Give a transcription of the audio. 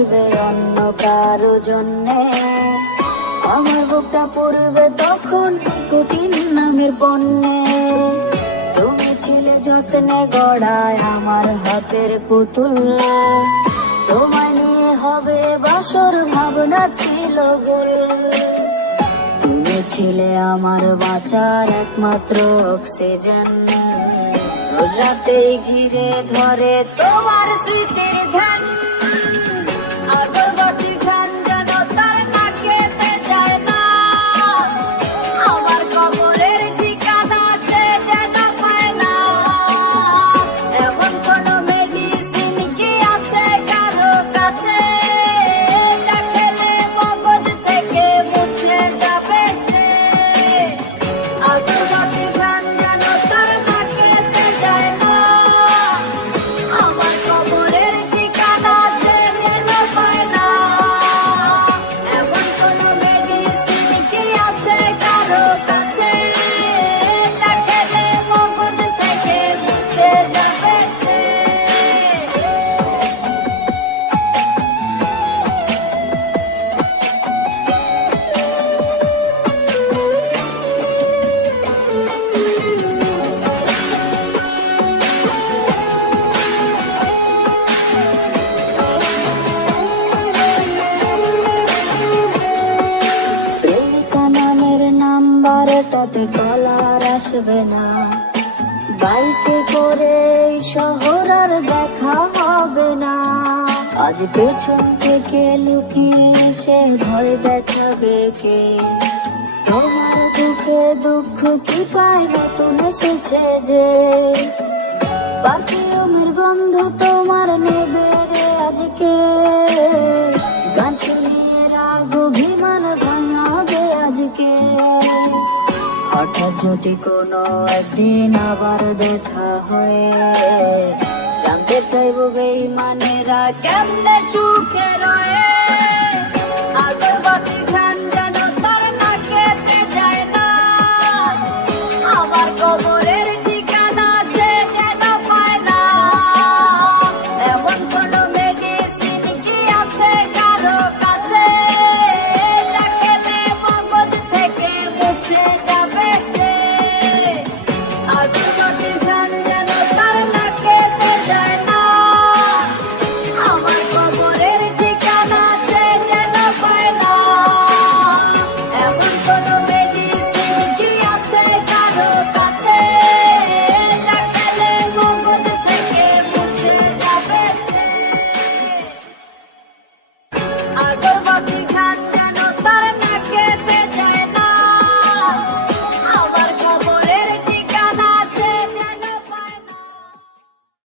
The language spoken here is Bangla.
আসবে অন্য কারো জন্যে, আমার বুকটা পড়বে তখন নিকোটিন নামের বন্যে। তুমি ছিলে যত্নে গড়ায় আমার হাতের পুতুল, তোমায় নিয়ে হবে বাসর ভাবনা ছিল গোল। তুমি ছিলে আমার বাঁচার একমাত্র অক্সিজেন, রোজ রাতেই ঘিরে ধরে তোমার স্মৃতির ধ্যান। আগরবাতি ধ্যান যেন তার নাকেতে যায় না, আমার কবরের ঠিকানা সে যেন পায় না। এমন কোন মেডিসিন কি আছে কারো কাছে, যা খেলে মগজ থেকে মুছে যাবে সে। আগরবাতি ধ্যান যেন তার নাকেতে যায় না, আমার কবরের ঠিকানা সে যেন পায় না। এমন কোন মেডিসিন কি আছে কারো কাছে, যা খেলে মগজ থেকে মুছে যাবে সে। প্রেমিকা নামের নাম্বারটাতে কলার আসবে না, বাইকে করে এই শহর আর দেখা হবে না। আজ পেছন থেকে লুকিয়ে এসে ভয় দেখাবে কে, তোমার দুঃখে দুঃখ কি পায় নতুন এসেছে যে। পারফিউমের গন্ধ তোমার নেবে রে আজকে, গান শুনিয়ে রাগ অভিমান ভাঙাবে আজকে। হঠাৎ যদি কোনো একদিন আবার দেখা হয়, জানতে চাইবো বেঈমানেরা কেমনে সুখে রয়ে।